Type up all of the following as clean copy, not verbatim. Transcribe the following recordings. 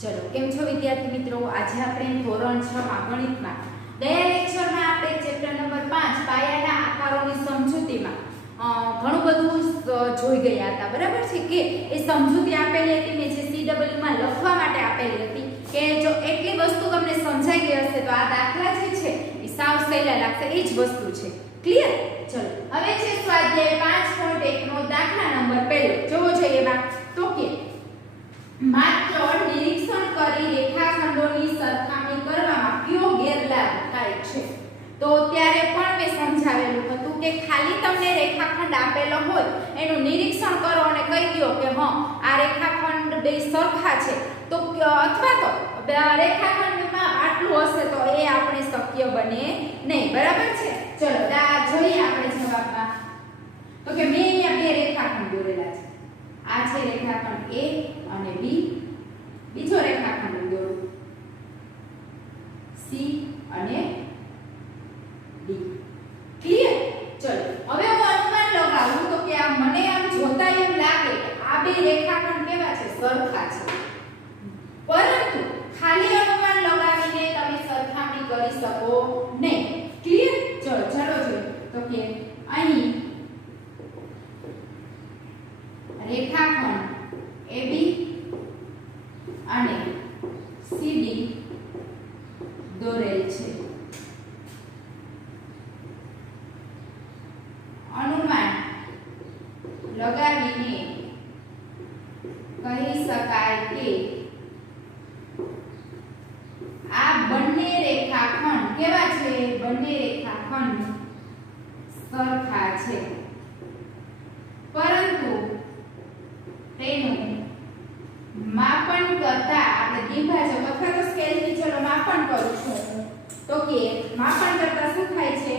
ચલો કેમ છો વિદ્યાર્થી મિત્રો? આજે આપણે ધોરણ 6 માં ગણિતમાં ગયા લેક્ચરમાં આપણે ચેપ્ટર નંબર 5 પાયાના આકારોની સમજૂતીમાં ઘણું બધું જોઈ ગયા હતા. બરાબર છે કે એ સમજૂતી આપેલી હતી મેં જે CW માં લખવા માટે આપેલી હતી કે જો એટલી વસ્તુ તમને સમજાઈ ગઈ હશે તો આ દાખલા જે છે એ સાવ સહેલા લાગશે. એ જ વસ્તુ છે. ક્લિયર? ચલો હવે છે સ્વાધ્યાય 5.1 નો દાખલા નંબર 1. જોવો જોઈએ એમાં તો કે માત્ર નિરીક્ષણ કરી રેખાખંડોની સરખામણી કરવામાં કયો ગેરલાભ થાય છે? તો ત્યારે પણ મેં સમજાવેલું હતું કે ખાલી તમને રેખાખંડ આપેલો હોય એનું નિરીક્ષણ કરો અને કહી દો કે હા આ રેખાખંડ બે સરખા છે, તો અથવા તો રેખાખંડમાં આટલું હશે તો એ આપણે શક્ય બને નહીં. બરાબર છે? ચલો જોઈએ આપણે જવાબમાં. તો કે મેં અહીંયા બે રેખાખંડ દોરેલા છે. આ છે રેખાખંડ A અને B. બીજો રેખાખંડ દોરું C અને D. ક્લિયર? ચલો હવે હું અનુમાન લગાવું તો કે આ મને આમ જોતા એમ લાગે કે આ બે રેખાખંડ કેવા છે? સરખા છે. પરંતુ ખાલી અનુમાન લગાવીને તમે સરખામણી કરી શકો નહીં. ક્લિયર? ચલો જોઈએ તો કે અહીં રેખાખંડ AB અને CD દોરેલ છે. અનુમાન લગાવીને કહી શકાય કે આ બંને રેખાખંડ કેવા છે? બંને રેખાખંડ સરખા છે. પરંતુ તેનું માપન કરતા આપણે દ્વિભાજક અથવા તો સ્કેલથી ચલો માપન કરું છું તો કે માપન કરતા શું થાય છે?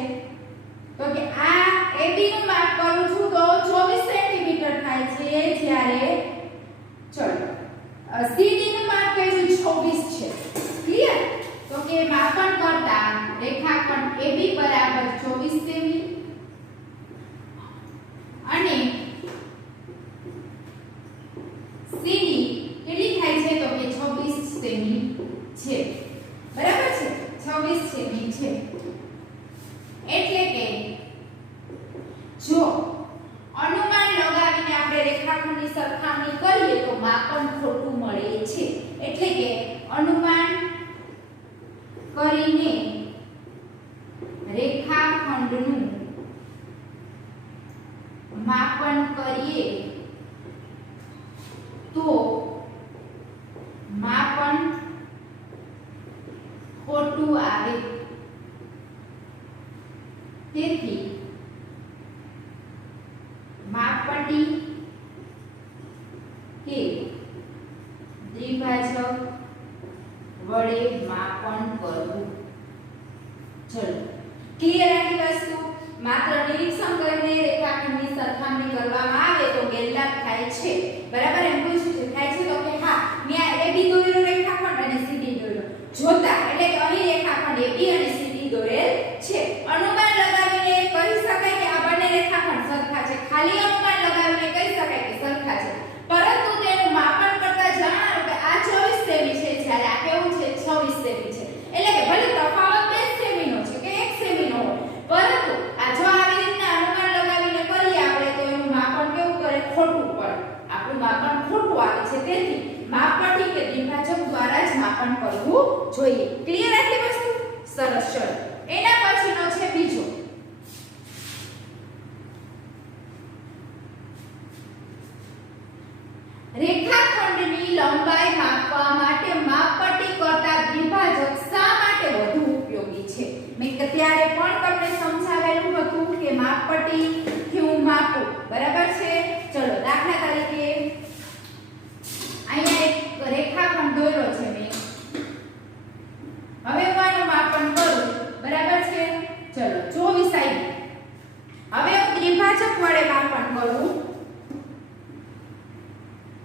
તો કે આ AB નું માપ કરું છું તો 24 સેન્ટીમીટર થાય છે, જ્યારે ચલો CD નું માપ કેટલું? 26 છે. ક્લિયર? તો કે માપન કરતા રેખાખંડ AB બરાબર 24 સેમી અને CD કેટલી થાય છે? તો કે 26 સેમી છે. બરાબર છે? 26 સેમી છે. એટલે કે જો અનુમાન લગાવીને આપણે રેખાખંડની સરખામણી કરીએ તો માપન ખોટું મળે છે. એટલે કે અનુમાન કરીને રેખાખંડનું માપન કરીએ તો માપન ખોટું આવે. તેથી માપપટ્ટી કે દ્વિભાજક વડે માપન કરવું. ચલો ક્લિયર? આટલી વસ્તુ માત્ર નિરીક્ષણ કરીને રેખાખંડની સરખામણી કરવામાં આવે તો ગેરલાભ થાય છે. બરાબર? એમ પૂછ્યું છે થાય છે તો કે હા મેં આ AB દોરેલો રેખાખંડ અને CD દોરેલો જોતા એટલે કે અહીં રેખાખંડ AB અને CD દોરેલ છે. અનુમાન લગાવીને કહી શકાય કે આ બંને રેખાખંડ સરખા છે. ખાલી અનુમાન લગાવીને કહી શકાય કે સરખા છે. પરંતુ તેનું માપન કરતા જણાવો કે આ 24 સેમી છે, જ્યારે આ કેવું છે? 26 સેમી છે. એટલે કે ભલે તફાવત 2 સેમીનો છે કે 1 સેમીનો હોય, પરંતુ આ જો આવી રીતના અનુમાન લગાવીને કરીએ આપણે તો એનું માપન કેવું કરે? ખોટું પડે. આપણું માપન ખોટું આવે છે. તેથી માપપટ્ટી કે દ્વિભાજક દ્વારા જ માપન કરવું જોઈએ. ક્લિયર? આટલી વસ્તુ સરસ. ચલો એના પછીનો છે બીજો. રેખાખંડની લંબાઈ માપવા માટે માપપટ્ટી કરતા દ્વિભાજક શા માટે વધુ ઉપયોગી છે? મેં ત્યારે પણ તમને સમજાવેલું હતું કે માપપટ્ટીથી હું માપું. બરાબર છે? ચલો દાખલા તરીકે અહીંયા એક રેખાખંડ દોર્યો છે મેં. હવે હું આનું માપન કરું. બરાબર છે? ચલો 24 આવી. હવે હું દ્વિભાજક વડે માપન કરું.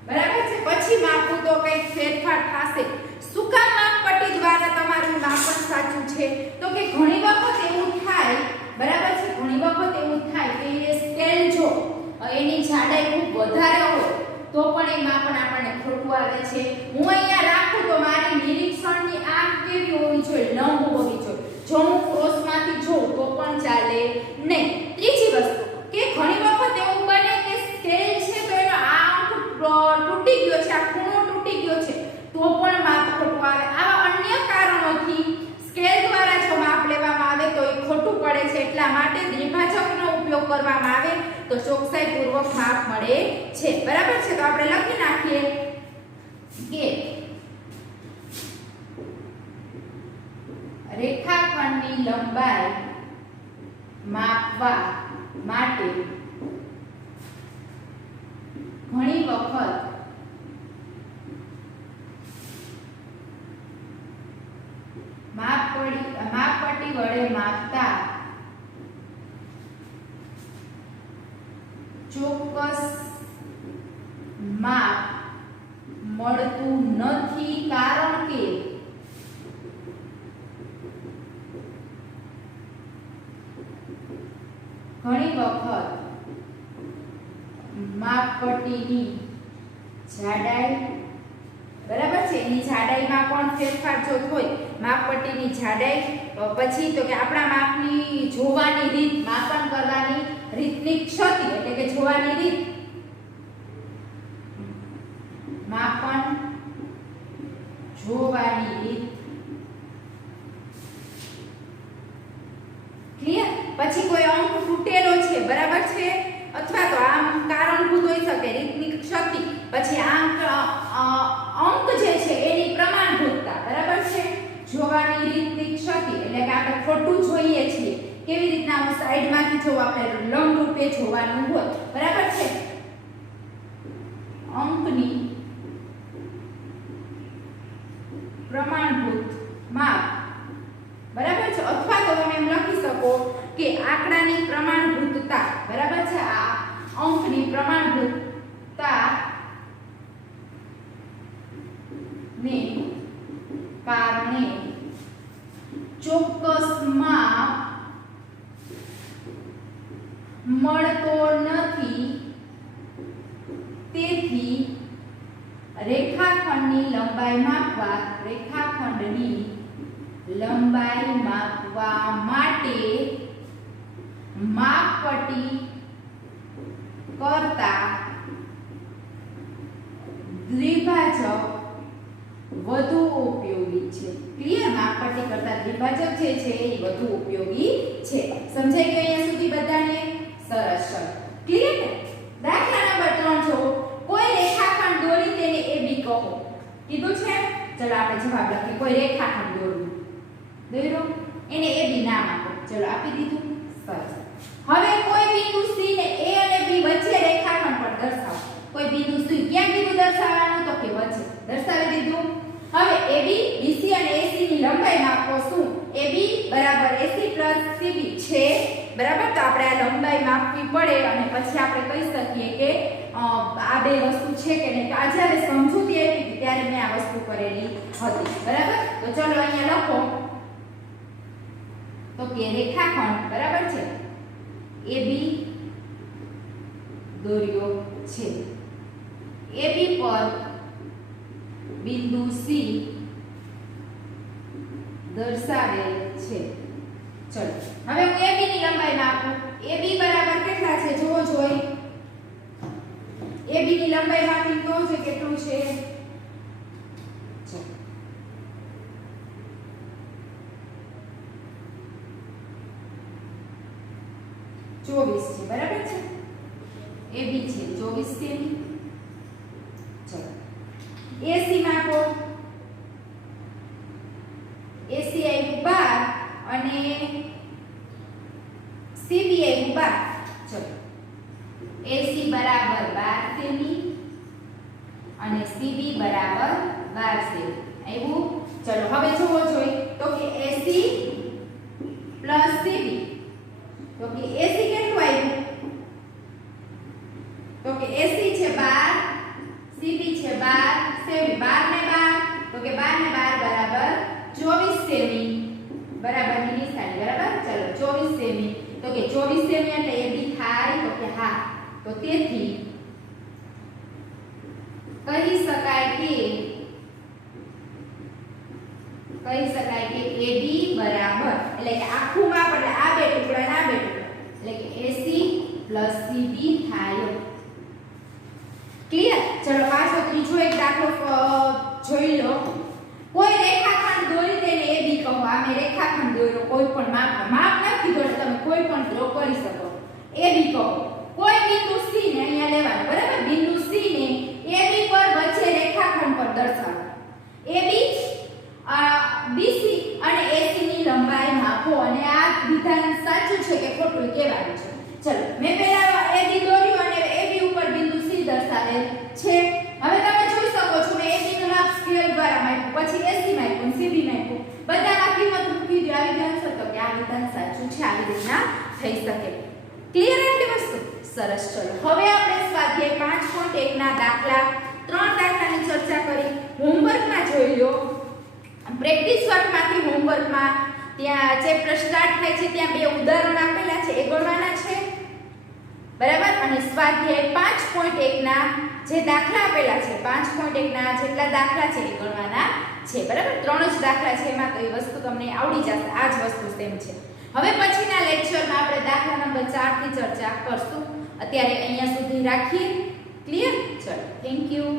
બરાબર છે? પછી માપું તો કંઈક ફેરફાર થશે. શું કામ માપપટ્ટી દ્વારા તમારું માપન સાચું છે? તો કે ઘણી વખત એવું થાય. બરાબર છે? ઘણી વખત એવું થાય કે એ સ્કેલ જો એની જાડાઈ ખૂબ વધારે હોય તો પણ એમાં પણ આપણને ખોટું આવે છે. હું અહીંયા રાખું તો મારી નિરીક્ષણની આંખ કેવી હોવી જોઈએ? લંબ હોવી જોઈએ. જો હું ક્રોસમાંથી જોઉં તો પણ ચાલે નહીં. ત્રીજી વસ્તુ કે ઘણી વખત એવું બને કે સ્કેલ છે તો એનો આ અંક તૂટી ગયો છે, આ ખૂણો તૂટી ગયો છે, તો પણ માપ ખોટું આવે. આવા અન્ય કારણોથી સ્કેલ દ્વારા જો માપ લેવામાં આવે તો એ ખોટું પડે છે. એટલા માટે દ્વિભાજકનો ઉપયોગ કરવામાં આવે તો ચોકસાઈપૂર્વક માપ મળે છે. બરાબર છે? તો આપણે લખી નાખીએ કે રેખાખંડની લંબાઈ માપવા માટે ઘણી વખત માપપટ્ટી વડે માપતા ચોક્કસ માપ મળતું નથી, કારણ કે ઘણી વખત માપપટ્ટીની જાડાઈ, બરાબર છે, એની જાડાઈમાં પણ ફેરફાર જો હોય, માપપટ્ટીની જાડાઈ, પછી તો કે આપણા માપની જોવાની રીત, માપન કરવાની રીતની ક્ષતિ, એટલે કે જોવાની રીત, માપન જોવાની રીત ક્લિયર. પછી કોઈ અંક તૂટેલો છે, બરાબર છે, અથવા તો આમ કારણભૂત હોઈ શકે રીતની ક્ષતિ, પછી અંક જે છે એની પ્રમાણભૂતતા, બરાબર છે, જોવાની રીતની ક્ષતિ, એટલે કે આપણે ખોટું જોઈએ છીએ. કેવી રીતના હું સાઈડમાંથી જોઉં, આપણે લંબ રૂપે જોવાનું હોય, બરાબર છે. અંકની પ્રમાણભૂત માપ, બરાબર છે, અથવા તો તમે એમ લખી શકો કે આંકડાની પ્રમાણભૂતતા, બરાબર છે, આ અંકની પ્રમાણભૂતતા ને કારણે ચોક્કસ માપ મળતો નથી, તેથી રેખાખંડની લંબાઈ માપવા માટે માપપટ્ટી કરતા દ્વિભાજક વધુ ઉપયોગી છે. ક્લિયર? માપપટ્ટી કરતા દ્વિભાજક જે છે એ વધુ ઉપયોગી છે. સમજાઈ ગયું અહીંયા સુધી બધાને? સરસ. ક્લિયર? દાખલા નંબર 3 જો કોઈ રેખાખંડ દોરી તેને AB કહો. કીધું છે? ચલો આપણે જવાબ લખીએ. કોઈ રેખાખંડ દોર્યો, એને AB નામ આપો. ચલો આપી દીધું. સરસ. હવે કોઈ બિંદુ C ને A અને B વચ્ચે રેખાખંડ પર દર્શાવો. કોઈ બિંદુ C ક્યાં બિંદુ દર્શાવવાનું? તો કે વચ્ચે દર્શાવી દીધું. હવે AB, BC અને AC ની લંબાઈ માપો. શું? AB બરાબર AC CB છે, બરાબર? તો આપણે આ લંબાઈ માપવી પડે અને પછી આપણે કહી શકીએ કે આ બે વસ્તુ છે કે નહીં. તો આ જ્યારે સમજૂતી આપી હતી ત્યારે મેં આ વસ્તુ કરેલી હતી, બરાબર? તો ચલો અહીંયા લખો તો કે રેખાખંડ, બરાબર છે, AB દોર્યો છે. AB પર બિંદુ C દર્શાવેલ છે. ચલો હવે હું AB ની લંબાઈ માપું. AB બરાબર કેટલા છે જોવો જોઈ. AB ની લંબાઈ માપી તો છે કેટલું છે? ચલો 24 છે, બરાબર છે. AB છે 24 સેમી. ચલો AC માપો. AC આવ્યું 12 અને CB આવ્યું 12. ચલો AC બરાબર 12 સેમી અને CB બરાબર 12 સેમી આવ્યું. ચલો હવે જોવો જોઈ તો કે AC પ્લસ CB, તો કે AC કેટલું આવ્યું? તો કે AC છે 12, CB છે 12 સેમી. 12 ને 12 તો કે 12 ને 12 બરાબર 24 સેમી, બરાબર ની નિશાની, બરાબર. ચલો 24 સેમી, તો કે 24 સેમી એટલે AB થાય? તો કે હા. તો તેથી કહી શકાય કે AB બરાબર એટલે કે આખું માપ એટલે આ બે ટુકડા અને આ બે ટુકડા એટલે કે AC + CD થાય. ક્લિયર? ચલો પાછો ત્રીજો એક દાખલો જોઈ લો. કોઈ રેખાખંડ દોરી તેને AB કહો. આ મેં રેખાખંડ દોર્યો કોઈ પણ માપ નથી દોર્યો, તમે કોઈ પણ ડ્રો કરી શકો. AB કહો. કોઈ બિંદુ C ને અહીંયા લેવાનું, બરાબર? બિંદુ C ને AB પર વચ્ચે રેખાખંડ પર દર્શાવો. AB BC અને AC ની લંબાઈ માપો અને આ વિધાન સાચું છે કે ખોટું કહેવાનું છે. ચલો મેં પહેલા AB દોર્યું અને AB ઉપર બિંદુ C દર્શાવેલ છે. હવે તમે જોઈ શકો છો મેં AB નું માપ સ્કેલ દ્વારા માપ્યું, પછી AC માપ્યું, CB માપ્યું, બધામાં કિંમત મૂકી દો. આવી જાણશો તો કે આ વિધાન સાચું છે. આવી રીતના થઈ શકે. ક્લિયર આટલી વસ્તુ? સરસ. ચલો હવે આપણે સ્વાધ્યાય 5.1 ના દાખલા 3 દાખલાની ચર્ચા કરી. હોમવર્કમાં જોઈ લો. પ્રેક્ટિસ વર્કમાંથી હોમવર્કમાં ત્યાં ચેપ્ટર સ્ટાર્ટ થાય છે ત્યાં બે ઉદાહરણ આપેલા છે, એ ગણવાના છે, બરાબર? અને સ્વાધ્યાય 5.1 ના જે દાખલા આપેલા છે 5.1 ના જેટલા દાખલા છે એ ગણવાના છે, બરાબર? 3 જ દાખલા છે એમાં તો એ વસ્તુ તમને આવડી જશે. આ જ વસ્તુ સેમ છે. હવે પછીના લેક્ચરમાં આપણે દાખલા નંબર 4 થી ચર્ચા કરશું. અત્યારે અહીંયા સુધી રાખીએ. ક્લિયર? ચલો, થેન્ક યુ.